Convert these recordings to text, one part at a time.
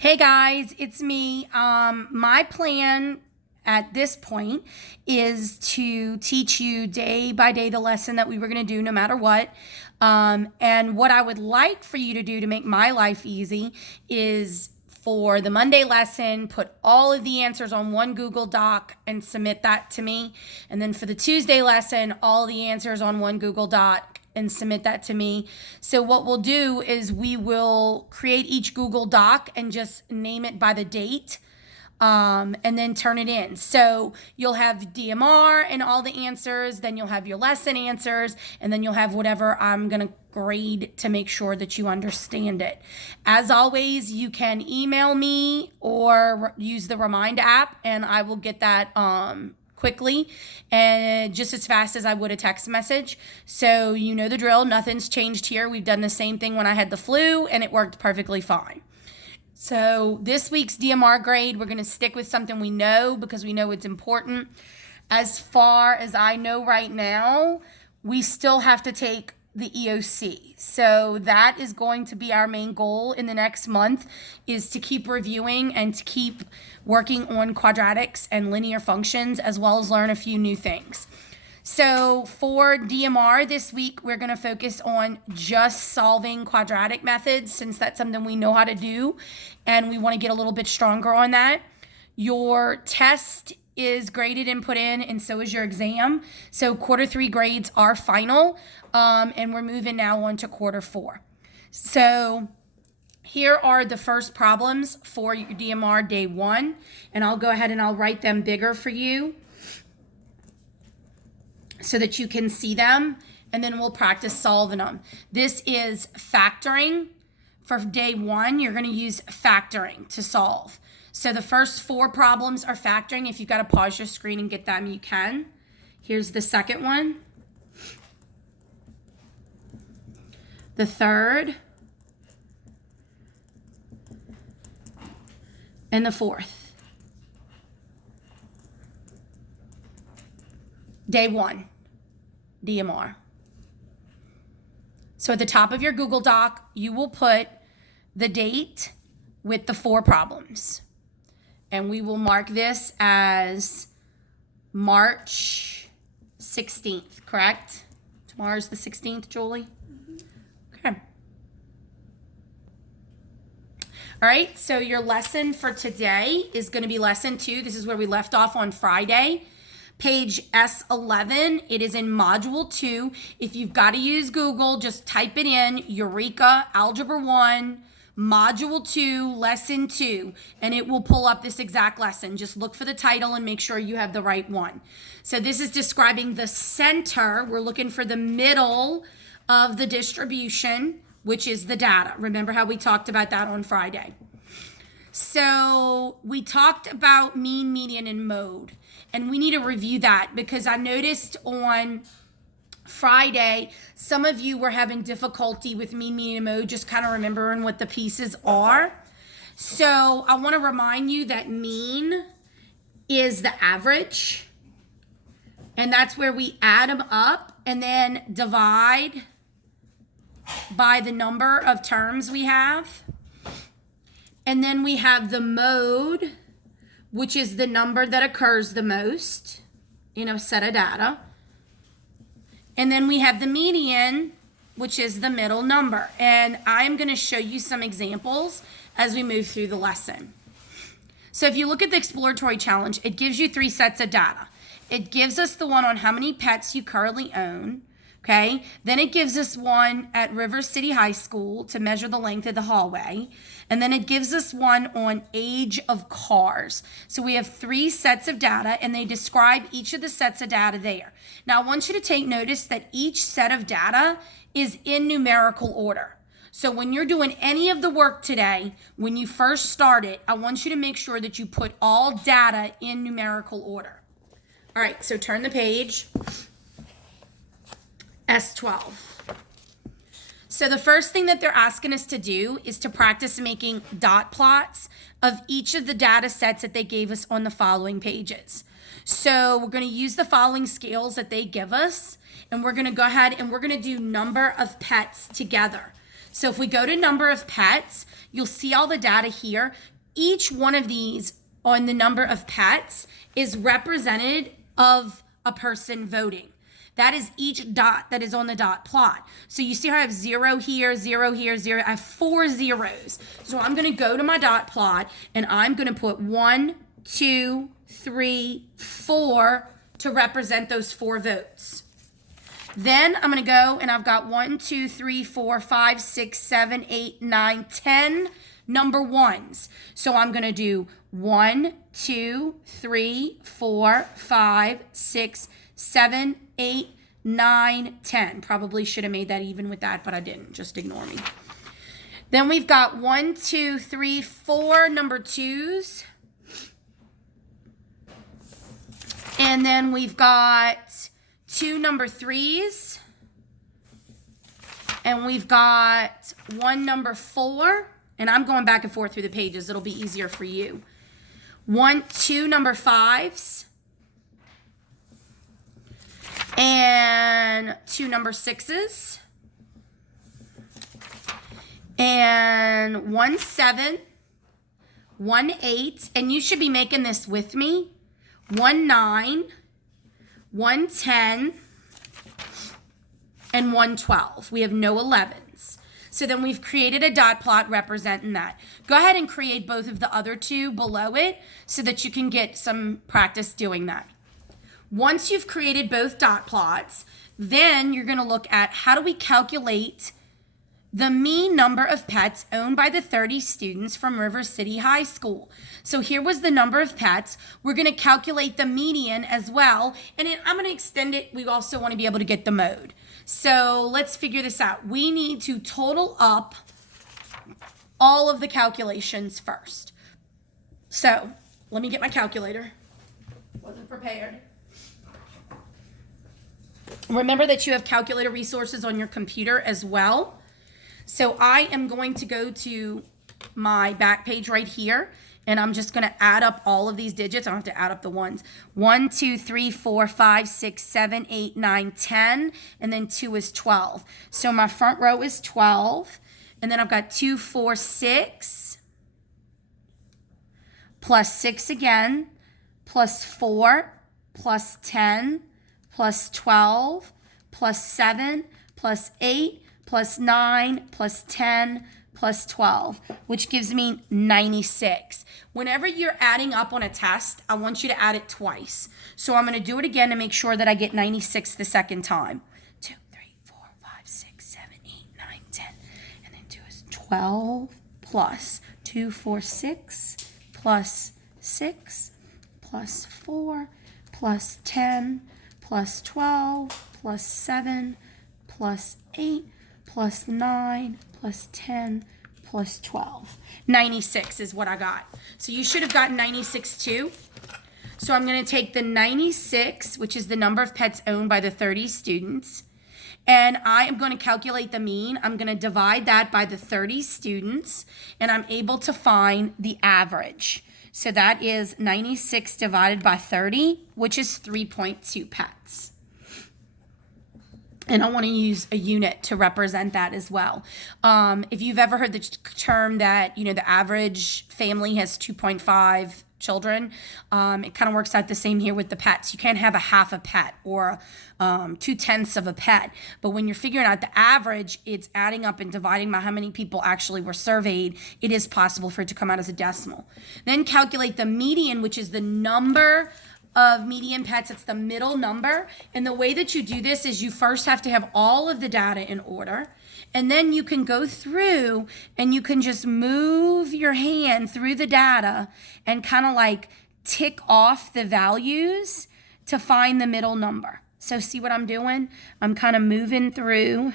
Hey guys, it's me. My plan at this point is to teach you day by day the lesson that we were going to do no matter what. And what I would like for you to do to make my life easy is for the Monday lesson, put all of the answers on one Google Doc and submit that to me. And then for the Tuesday lesson, all the answers on one Google Doc and submit that to me. So what we'll do is we will create each Google Doc and just name it by the date. And then turn it in. So you'll have DMR and all the answers, then you'll have your lesson answers, and then you'll have whatever I'm going to grade to make sure that you understand it. As always, you can email me or use the Remind app, and I will get that quickly and just as fast as I would a text message. So you know the drill. Nothing's changed here. We've done the same thing when I had the flu, and it worked perfectly fine. So this week's DMR grade, we're going to stick with something we know because we know it's important. As far as I know right now, we still have to take the EOC. So that is going to be our main goal in the next month, is to keep reviewing and to keep working on quadratics and linear functions, as well as learn a few new things. So for DMR this week, we're going to focus on just solving quadratic methods, since that's something we know how to do and we want to get a little bit stronger on that. Your test is graded and put in, and so is your exam. So quarter 3 grades are final, and we're moving now on to quarter 4. So here are the first problems for your DMR day 1, and I'll go ahead and I'll write them bigger for you so that you can see them, and then we'll practice solving them. This is factoring. For day 1, you're going to use factoring to solve. So the first 4 problems are factoring. If you've got to pause your screen and get them, you can. Here's the second one. The third. And the fourth. Day 1, DMR. So at the top of your Google Doc, you will put the date with the 4 problems. And we will mark this as March 16th, correct? Tomorrow's the 16th, Julie? Okay. All right, so your lesson for today is going to be lesson 2. This is where we left off on Friday. Page S11, it is in module 2. If you've got to use Google, just type it in, Eureka Algebra 1, module 2, lesson 2, and it will pull up this exact lesson. Just look for the title and make sure you have the right one. So this is describing the center. We're looking for the middle of the distribution, which is the data. Remember how we talked about that on Friday? So we talked about mean, median, and mode. And we need to review that because I noticed on Friday, some of you were having difficulty with mean, median, and mode, just kind of remembering what the pieces are. So I want to remind you that mean is the average. And that's where we add them up and then divide by the number of terms we have. And then we have the mode, which is the number that occurs the most in a set of data. And then we have the median, which is the middle number. And I'm going to show you some examples as we move through the lesson. So if you look at the exploratory challenge, it gives you 3 sets of data. It gives us the one on how many pets you currently own. Okay, then it gives us one at River City High School to measure the length of the hallway. And then it gives us one on age of cars. So we have 3 sets of data, and they describe each of the sets of data there. Now I want you to take notice that each set of data is in numerical order. So when you're doing any of the work today, when you first start it, I want you to make sure that you put all data in numerical order. All right, so turn the page. S12. So the first thing that they're asking us to do is to practice making dot plots of each of the data sets that they gave us on the following pages. So we're going to use the following scales that they give us, and we're going to go ahead and we're going to do number of pets together. So if we go to number of pets, you'll see all the data here. Each one of these on the number of pets is represented of a person voting. That is each dot that is on the dot plot. So you see how I have 0 here, 0 here, 0. I have 4 zeros. So I'm going to go to my dot plot and I'm going to put 1, 2, 3, 4 to represent those 4 votes. Then I'm going to go and I've got 1, 2, 3, 4, 5, 6, 7, 8, 9, 10 number ones. So I'm going to do 1, 2, 3, 4, 5, 6, 7, 8, 9, 10. Probably should have made that even with that, but I didn't. Just ignore me. Then we've got 1, 2, 3, 4 number 2s. And then we've got 2 number 3s. And we've got 1 number 4. And I'm going back and forth through the pages. It'll be easier for you. 2 number 5s. And 2 number 6s. And 1 7. 1 8. And you should be making this with me. 1 9. 1 10. And 1 12. We have no 11s. So then we've created a dot plot representing that. Go ahead and create both of the other 2 below it so that you can get some practice doing that. Once you've created both dot plots, then you're going to look at how do we calculate the mean number of pets owned by the 30 students from River City High School. So here was the number of pets. We're going to calculate the median as well. And I'm going to extend it. We also want to be able to get the mode. So let's figure this out. We need to total up all of the calculations first. So let me get my calculator. Wasn't prepared. Remember that you have calculator resources on your computer as well. So I am going to go to my back page right here, and I'm just going to add up all of these digits. I don't have to add up the ones. 1, 2, 3, 4, 5, 6, 7, 8, 9, 10, and then 2 is 12. So my front row is 12, and then I've got 2, 4, 6, plus 6 again, plus 4, plus 10, plus 12, plus 7, plus 8, plus 9, plus 10, plus 12, which gives me 96. Whenever you're adding up on a test, I want you to add it twice. So I'm going to do it again to make sure that I get 96 the second time. 2, 3, 4, 5, 6, 7, 8, 9, 10. And then 2 is 12 plus 2, 4, 6 plus 6 plus 4 plus 10 plus 12 plus 7 plus 8 plus 9 plus 10 plus 12. 96 is what I got. So you should have gotten 96 too. So I'm going to take the 96, which is the number of pets owned by the 30 students, and I am going to calculate the mean. I'm going to divide that by the 30 students, and I'm able to find the average. So that is 96 divided by 30, which is 3.2 pets. And I want to use a unit to represent that as well. If you've ever heard the term that, the average family has 2.5 children, it kind of works out the same here with the pets. You can't have a half a pet or 2/10 of a pet. But when you're figuring out the average, it's adding up and dividing by how many people actually were surveyed. It is possible for it to come out as a decimal. Then calculate the median, which is the number of median pets. It's the middle number. And the way that you do this is you first have to have all of the data in order. And then you can go through and you can just move your hand through the data and kind of like tick off the values to find the middle number. So see what I'm doing? I'm kind of moving through.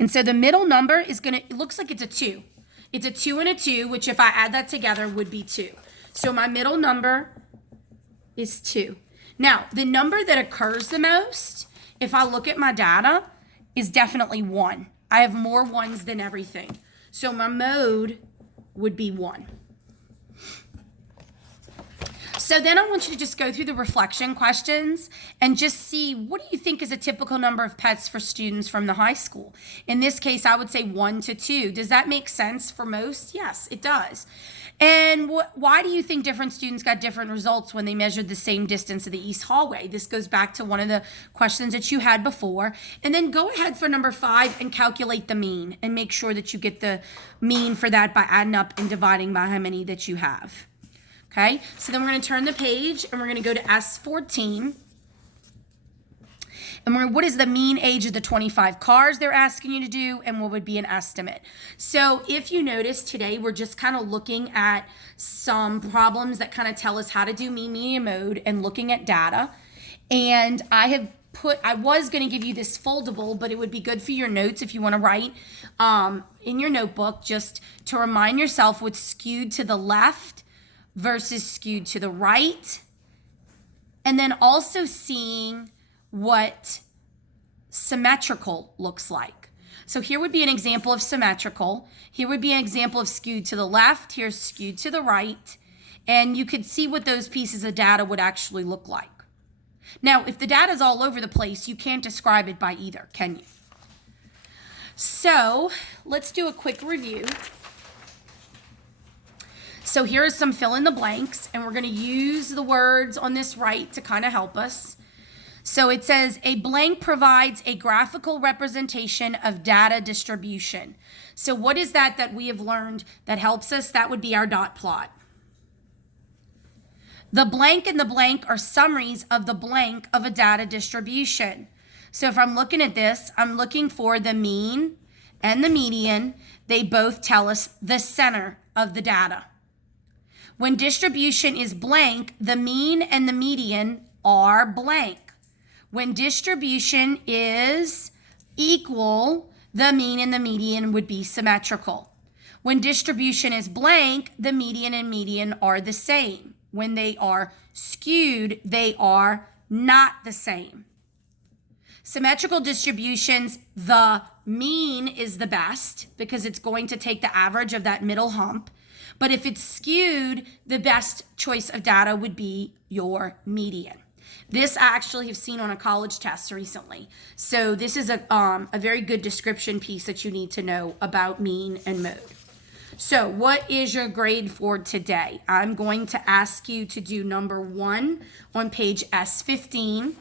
And so the middle number is it looks like it's a 2. It's a 2 and a 2, which if I add that together would be 2. So my middle number is 2. Now, the number that occurs the most, if I look at my data, is definitely 1. I have more 1s than everything. So my mode would be 1. So So then I want you to just go through the reflection questions and just see, what do you think is a typical number of pets for students from the high school? In this case, I would say 1 to 2. Does that make sense for most? Yes, it does. And why do you think different students got different results when they measured the same distance of the east hallway? This goes back to one of the questions that you had before. And then go ahead for number 5 and calculate the mean and make sure that you get the mean for that by adding up and dividing by how many that you have. Okay, so then we're going to turn the page and we're going to go to S14. And what is the mean age of the 25 cars they're asking you to do, and what would be an estimate? So if you notice today, we're just kind of looking at some problems that kind of tell us how to do mean, median, mode, and looking at data. And I was going to give you this foldable, but it would be good for your notes if you want to write in your notebook, just to remind yourself what's skewed to the left versus skewed to the right. And then also seeing what symmetrical looks like. So here would be an example of symmetrical. Here would be an example of skewed to the left. Here's skewed to the right. And you could see what those pieces of data would actually look like. Now, if the data is all over the place, you can't describe it by either, can you? So let's do a quick review. So here is some fill in the blanks, and we're going to use the words on this right to kind of help us. So it says a blank provides a graphical representation of data distribution. So what is that we have learned that helps us? That would be our dot plot. The blank and the blank are summaries of the blank of a data distribution. So if I'm looking at this, I'm looking for the mean and the median. They both tell us the center of the data. When distribution is blank, the mean and the median are blank. When distribution is equal, the mean and the median would be symmetrical. When distribution is blank, the median and median are the same. When they are skewed, they are not the same. Symmetrical distributions, the mean is the best because it's going to take the average of that middle hump. But if it's skewed, the best choice of data would be your median. This I actually have seen on a college test recently. So this is a very good description piece that you need to know about mean and mode. So what is your grade for today? I'm going to ask you to do number 1 on page S15.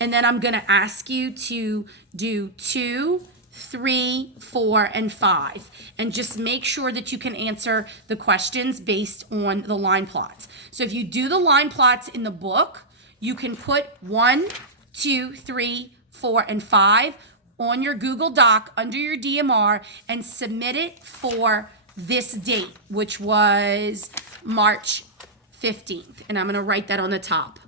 And then I'm going to ask you to do 2, 3, 4, and 5. And just make sure that you can answer the questions based on the line plots. So if you do the line plots in the book, you can put 1, 2, 3, 4, and 5 on your Google Doc under your DMR and submit it for this date, which was March 15th. And I'm going to write that on the top.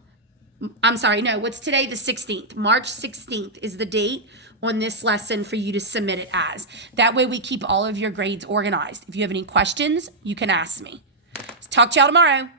I'm sorry, no, what's today? The 16th. March 16th is the date on this lesson for you to submit it as. That way we keep all of your grades organized. If you have any questions, you can ask me. Talk to y'all tomorrow.